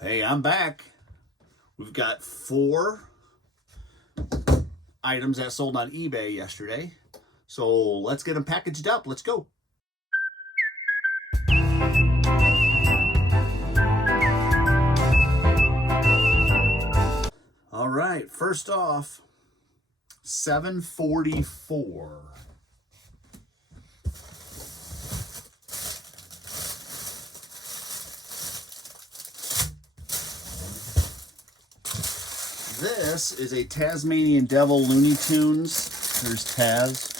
Hey, I'm back. We've got 4 items that sold on eBay yesterday. So let's get them packaged up. Let's go. All right, first off, $7.44. This is a Tasmanian Devil Looney Tunes. There's Taz.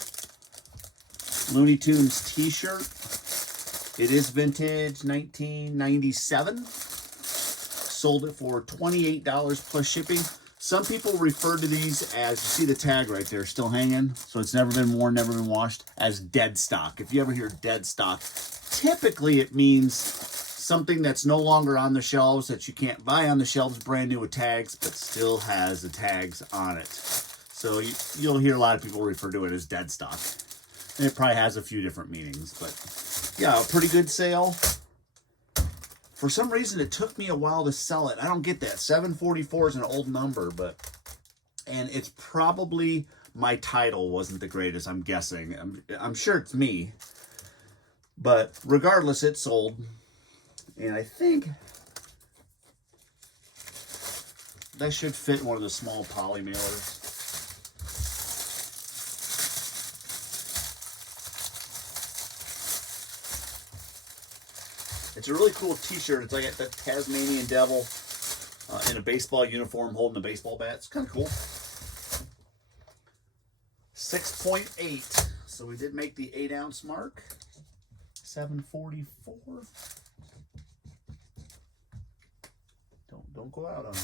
Looney Tunes t-shirt. It is vintage 1997. Sold it for $28 plus shipping. Some people refer to these as, you see the tag right there still hanging, so it's never been worn, never been washed, as dead stock. If you ever hear dead stock, typically it means something that's no longer on the shelves, that you can't buy on the shelves brand new with tags, but still has the tags on it. So you'll hear a lot of people refer to it as dead stock. And it probably has a few different meanings, but yeah, a pretty good sale. For some reason, it took me a while to sell it. I don't get that. 744 is an old number, and it's probably my title wasn't the greatest, I'm guessing. I'm sure it's me. But regardless, it sold. And I think that should fit in one of the small poly mailers. It's a really cool t-shirt. It's like that Tasmanian Devil in a baseball uniform holding a baseball bat. It's kind of cool. 6.8. So we did make the 8-ounce mark. 744. Don't go out on me.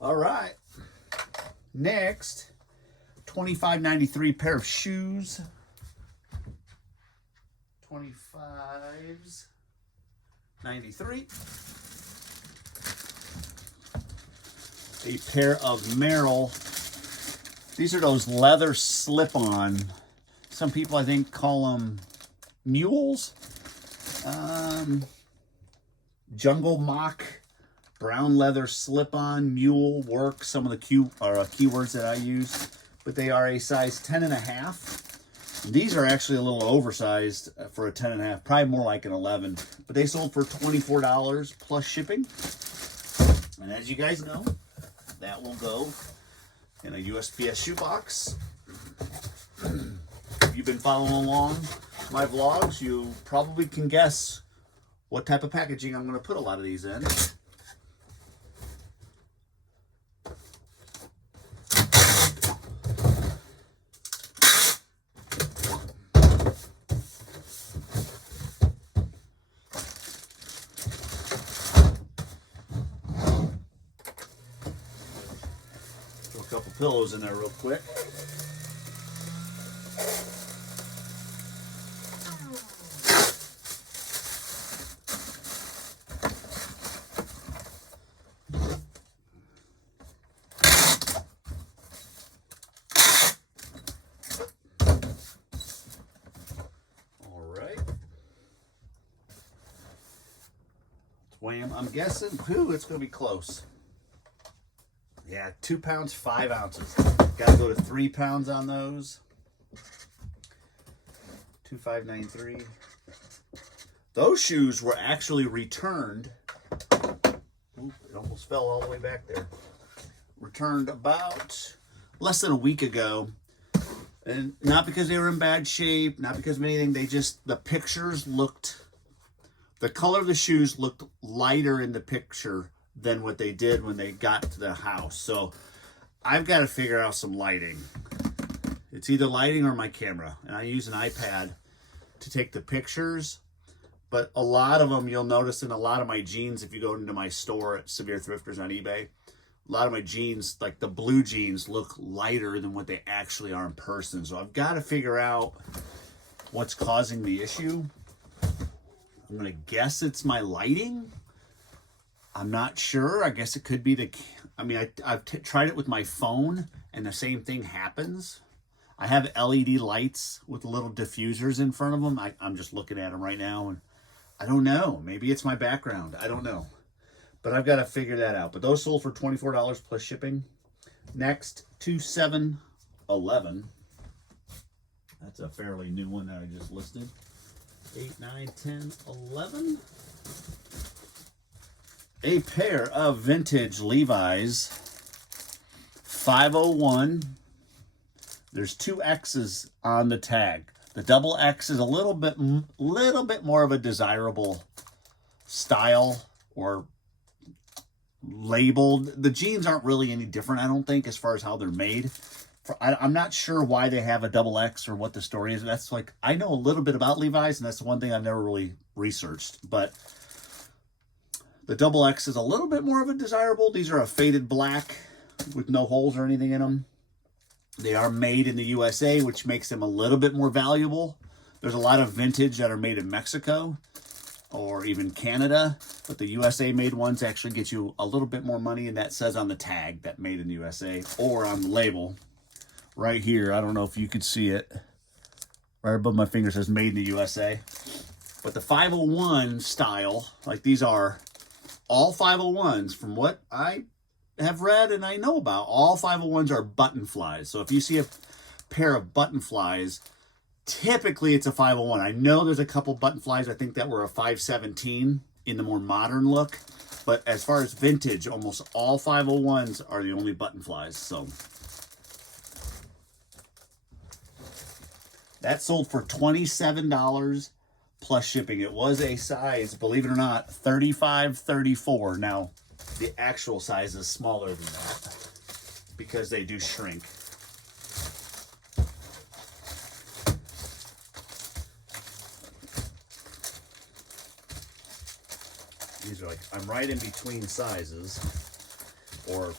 All right. Next, $25.93 pair of shoes. 25s. 93. A pair of Merrill. These are those leather slip-on. Some people, I think, call them mules. Jungle mock, brown leather slip-on, mule work. Some of the keywords that I use. But they are a size 10.5. These are actually a little oversized for a 10.5, probably more like an 11. But they sold for $24 plus shipping. And as you guys know, that will go in a USPS shoebox. If you've been following along my vlogs, you probably can guess what type of packaging I'm going to put a lot of these in. Throw a couple pillows in there real quick. Wham! I'm guessing, it's going to be close. Yeah, 2 pounds, 5 ounces. Got to go to 3 pounds on those. 2593. Those shoes were actually returned. Oop, it almost fell all the way back there. Returned about less than a week ago. And not because they were in bad shape, not because of anything. The pictures looked... The color of the shoes looked lighter in the picture than what they did when they got to the house. So I've got to figure out some lighting. It's either lighting or my camera. And I use an iPad to take the pictures. But a lot of them, you'll notice in a lot of my jeans, if you go into my store at SEVIER THRIFTERS on eBay, a lot of my jeans, like the blue jeans, look lighter than what they actually are in person. So I've got to figure out what's causing the issue. I'm going to guess it's my lighting. I'm not sure. I guess it could be I've tried it with my phone and the same thing happens. I have LED lights with little diffusers in front of them. I'm just looking at them right now and I don't know. Maybe it's my background. I don't know. But I've got to figure that out. But those sold for $24 plus shipping. Next, 2711. That's a fairly new one that I just listed. 8, 9, 10, 11. A pair of vintage Levi's 501. There's 2 X's on the tag. The double X is a little bit more of a desirable style or labeled. The jeans aren't really any different, I don't think, as far as how they're made. I'm not sure why they have a double X or what the story is. That's like, I know a little bit about Levi's, and that's the one thing I've never really researched. But the double X is a little bit more of a desirable. These are a faded black with no holes or anything in them. They are made in the USA, which makes them a little bit more valuable. There's a lot of vintage that are made in Mexico or even Canada, but the USA made ones actually get you a little bit more money, and that says on the tag that made in the USA, or on the label right here. I don't know if you could see it. Right above my finger says made in the USA. But the 501 style, like these are all 501s from what I have read and I know about. All 501s are button flies. So if you see a pair of button flies, typically it's a 501. I know there's a couple button flies I think that were a 517 in the more modern look, but as far as vintage, almost all 501s are the only button flies. So that sold for $27 plus shipping. It was a size, believe it or not, 35, 34. Now, the actual size is smaller than that because they do shrink. These are like, I'm right in between sizes, or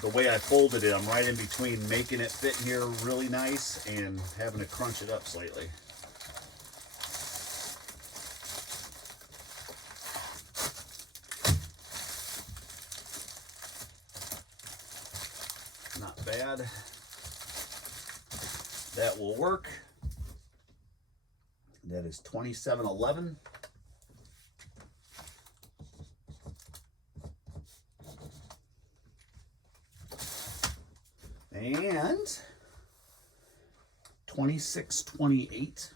the way I folded it, I'm right in between making it fit in here really nice and having to crunch it up slightly. Not bad. That will work. That is 2711. And 2628.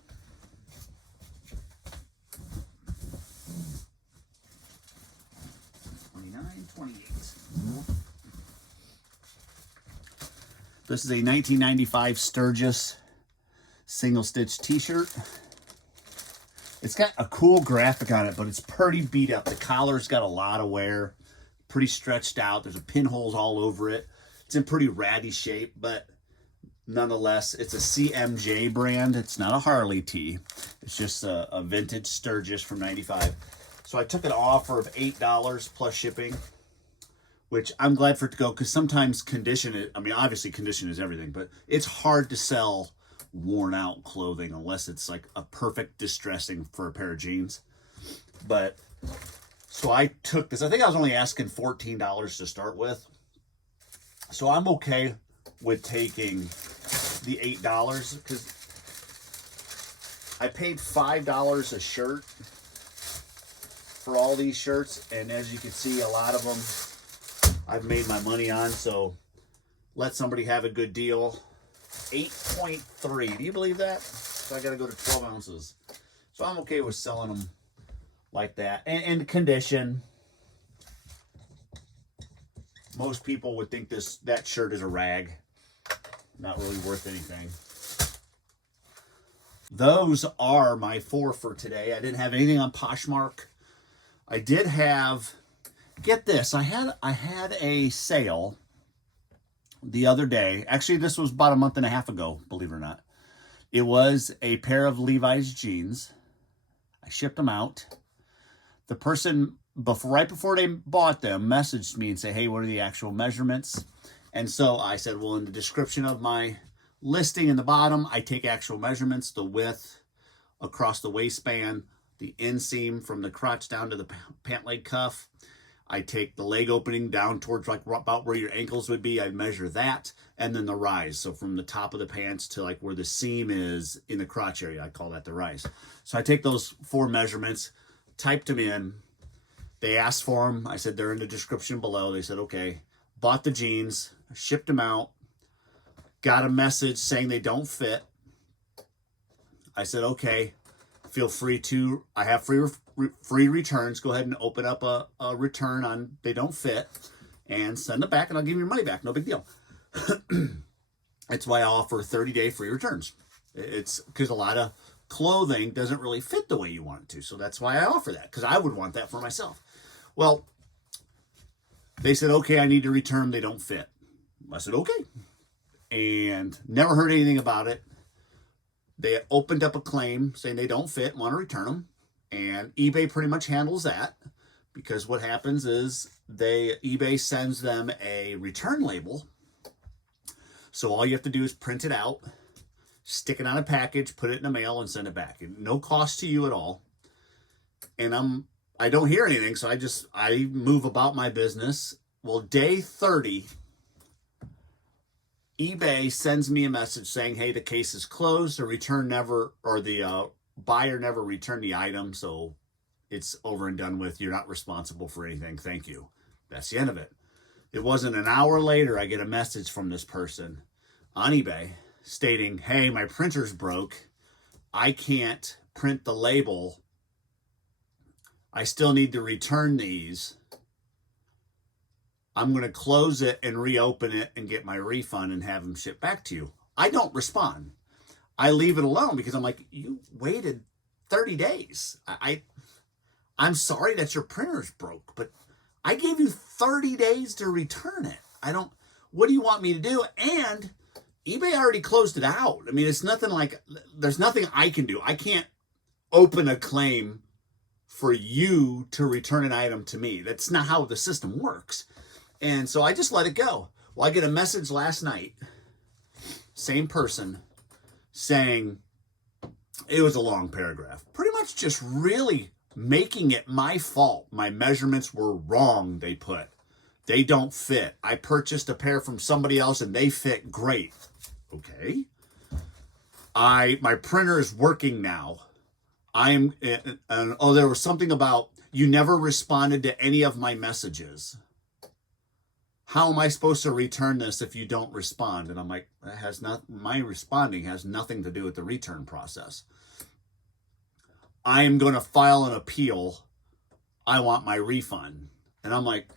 This is a 1995 Sturgis single stitch t-shirt. It's got a cool graphic on it, but it's pretty beat up. The collar's got a lot of wear, pretty stretched out. There's pinholes all over it. It's in pretty ratty shape, but nonetheless, it's a CMJ brand. It's not a Harley tee. It's just a vintage Sturgis from 95. So I took an offer of $8 plus shipping, which I'm glad for it to go, because sometimes condition, I mean, obviously condition is everything, but it's hard to sell worn out clothing unless it's like a perfect distressing for a pair of jeans. But so I took this. I think I was only asking $14 to start with. So I'm okay with taking the $8 because I paid $5 a shirt for all these shirts. And as you can see, a lot of them I've made my money on. So let somebody have a good deal. 8.3. Do you believe that? So I got to go to 12 ounces. So I'm okay with selling them like that. And condition. Most people would think that shirt is a rag. Not really worth anything. Those are my 4 for today. I didn't have anything on Poshmark. I did have, get this, I had a sale the other day. Actually, this was about a month and a half ago, believe it or not. It was a pair of Levi's jeans. I shipped them out. The person, right before they bought them, messaged me and said, hey, what are the actual measurements? And so I said, well, in the description of my listing in the bottom, I take actual measurements, the width across the waistband, the inseam from the crotch down to the pant leg cuff. I take the leg opening down towards like about where your ankles would be. I measure that, and then the rise. So from the top of the pants to like where the seam is in the crotch area, I call that the rise. So I take those 4 measurements, typed them in, They asked for them. I said, they're in the description below. They said, okay. Bought the jeans, shipped them out, got a message saying they don't fit. I said, okay, feel free to, I have free returns. Go ahead and open up a return on they don't fit and send it back, and I'll give you your money back. No big deal. That's why I offer 30-day free returns. It's because a lot of clothing doesn't really fit the way you want it to. So that's why I offer that, because I would want that for myself. Well, they said, okay, I need to return. They don't fit. I said, okay. And never heard anything about it. They opened up a claim saying they don't fit, want to return them. And eBay pretty much handles that, because what happens is eBay sends them a return label. So all you have to do is print it out, stick it on a package, put it in the mail, and send it back. No cost to you at all. And I don't hear anything, so I move about my business. Well, day 30, eBay sends me a message saying, hey, the case is closed. The buyer never returned the item, so it's over and done with. You're not responsible for anything. Thank you. That's the end of it. It wasn't an hour later, I get a message from this person on eBay stating, hey, my printer's broke. I can't print the label. I still need to return these. I'm going to close it and reopen it and get my refund and have them shipped back to you. I don't respond. I leave it alone because I'm like, you waited 30 days. I'm sorry that your printer's broke, but I gave you 30 days to return it. What do you want me to do? And eBay already closed it out. I mean, it's nothing like, there's nothing I can do. I can't open a claim for you to return an item to me. That's not how the system works. And so I just let it go. Well, I get a message last night, same person, saying, it was a long paragraph, pretty much just really making it my fault. My measurements were wrong, they put. They don't fit. I purchased a pair from somebody else and they fit great. Okay. My printer is working now. There was something about, you never responded to any of my messages. How am I supposed to return this if you don't respond? And I'm like, my responding has nothing to do with the return process. I am going to file an appeal. I want my refund. And I was like,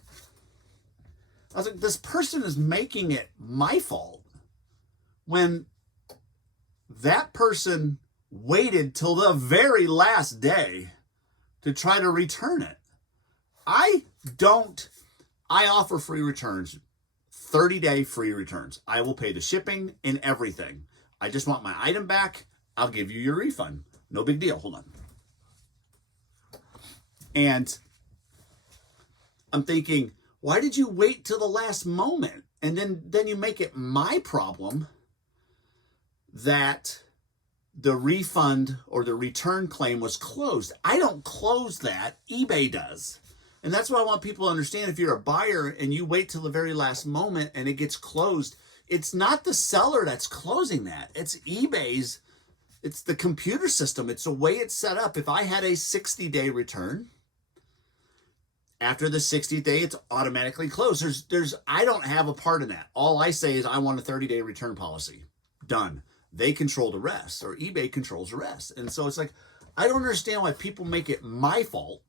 this person is making it my fault when that person waited till the very last day to try to return it. I offer free returns, 30-day free returns. I will pay the shipping and everything. I just want my item back. I'll give you your refund. No big deal. Hold on. And I'm thinking, why did you wait till the last moment? And then you make it my problem that the refund or the return claim was closed. I don't close that. eBay does. And that's what I want people to understand. If you're a buyer and you wait till the very last moment and it gets closed, it's not the seller that's closing that. It's eBay's. It's the computer system. It's the way it's set up. If I had a 60-day return, after the 60th day, it's automatically closed. I don't have a part in that. All I say is I want a 30-day return policy. Done. They control the rest, or eBay controls the rest. And so it's like, I don't understand why people make it my fault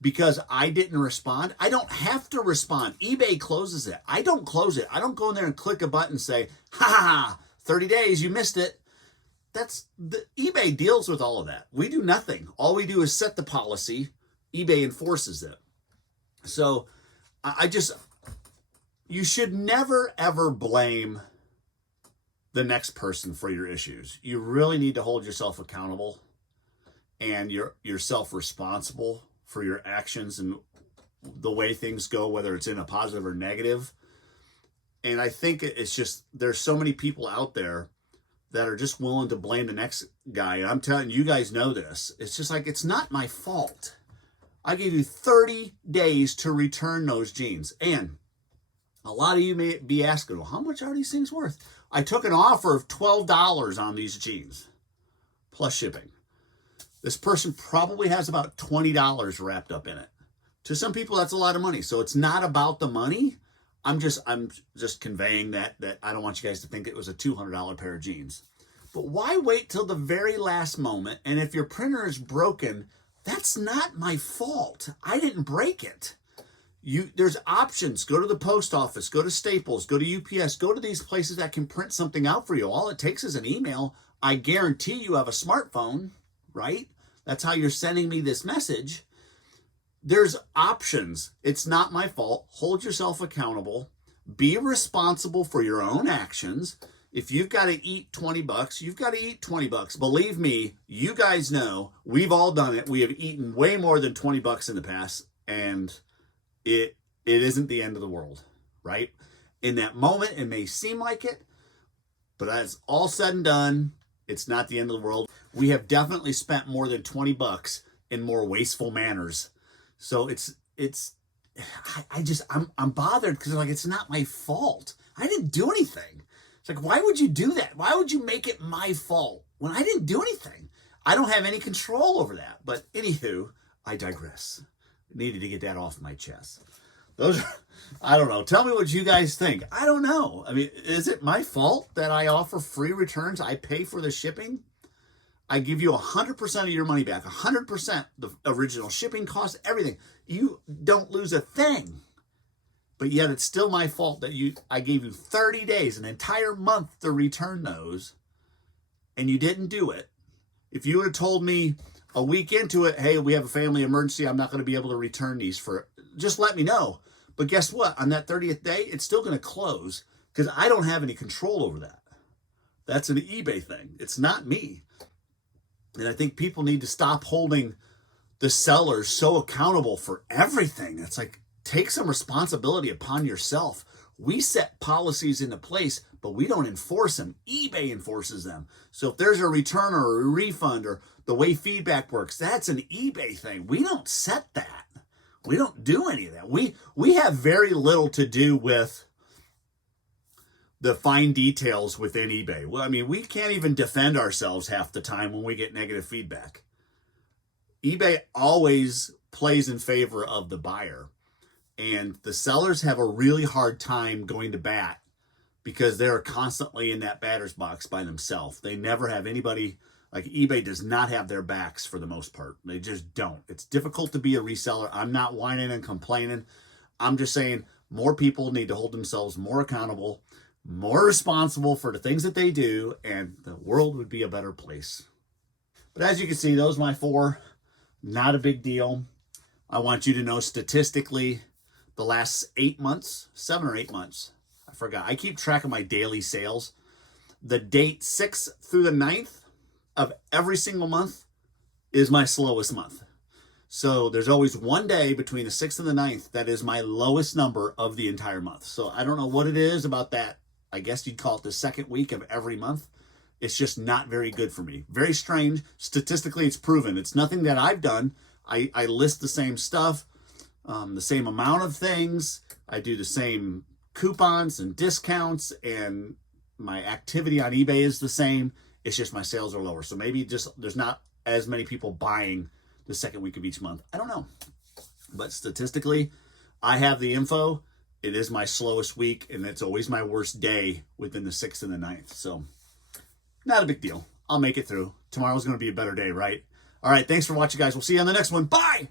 because I didn't respond. I don't have to respond. eBay closes it. I don't close it. I don't go in there and click a button and say, ha, 30 days, you missed it. eBay deals with all of that. We do nothing. All we do is set the policy. eBay enforces it. So you should never, ever blame the next person for your issues. You really need to hold yourself accountable and yourself responsible for your actions and the way things go, whether it's in a positive or negative. And I think it's just, there's so many people out there that are just willing to blame the next guy. And I'm telling you guys know this. It's just like, it's not my fault. I gave you 30 days to return those jeans. And a lot of you may be asking, well, how much are these things worth? I took an offer of $12 on these jeans, plus shipping. This person probably has about $20 wrapped up in it. To some people, that's a lot of money. So it's not about the money. I'm just conveying that I don't want you guys to think it was a $200 pair of jeans. But why wait till the very last moment? And if your printer is broken, that's not my fault. I didn't break it. There's options. Go to the post office, go to Staples, go to UPS, go to these places that can print something out for you. All it takes is an email. I guarantee you have a smartphone, right? That's how you're sending me this message. There's options. It's not my fault. Hold yourself accountable. Be responsible for your own actions. If you've got to eat 20 bucks, you've got to eat 20 bucks. Believe me, you guys know, we've all done it. We have eaten way more than 20 bucks in the past, and it isn't the end of the world, right? In that moment, it may seem like it, but as all said and done, it's not the end of the world. We have definitely spent more than 20 bucks in more wasteful manners. So I'm bothered because like, it's not my fault. I didn't do anything. It's like, why would you do that? Why would you make it my fault when I didn't do anything? I don't have any control over that. But anywho, I digress. Needed to get that off my chest. I don't know. Tell me what you guys think. I don't know. I mean, is it my fault that I offer free returns? I pay for the shipping. I give you 100% of your money back, 100%, the original shipping cost, everything. You don't lose a thing. But yet it's still my fault that I gave you 30 days, an entire month to return those, and you didn't do it. If you would have told me a week into it, hey, we have a family emergency, I'm not going to be able to return these just let me know. But guess what? On that 30th day, it's still going to close because I don't have any control over that. That's an eBay thing. It's not me. And I think people need to stop holding the sellers so accountable for everything. It's like, take some responsibility upon yourself. We set policies into place, but we don't enforce them. eBay enforces them. So if there's a return or a refund or the way feedback works, that's an eBay thing. We don't set that. We don't do any of that. We have very little to do with the fine details within eBay. Well, I mean, we can't even defend ourselves half the time when we get negative feedback. eBay always plays in favor of the buyer. And the sellers have a really hard time going to bat because they're constantly in that batter's box by themselves. They never have anybody, like eBay does not have their backs for the most part. They just don't. It's difficult to be a reseller. I'm not whining and complaining. I'm just saying more people need to hold themselves more accountable, more responsible for the things that they do, and the world would be a better place. But as you can see, those are my 4. Not a big deal. I want you to know statistically, the last 8 months, 7 or 8 months, I forgot. I keep track of my daily sales. The date 6th through the 9th of every single month is my slowest month. So there's always one day between the 6th and the 9th that is my lowest number of the entire month. So I don't know what it is about that. I guess you'd call it the second week of every month. It's just not very good for me. Very strange. Statistically, it's proven. It's nothing that I've done. I list the same stuff, the same amount of things. I do the same coupons and discounts, and my activity on eBay is the same. It's just my sales are lower. So maybe just there's not as many people buying the second week of each month. I don't know. But statistically, I have the info. It is my slowest week, and it's always my worst day within the 6th and the 9th. So not a big deal. I'll make it through. Tomorrow's going to be a better day, right? All right, thanks for watching, guys. We'll see you on the next one. Bye!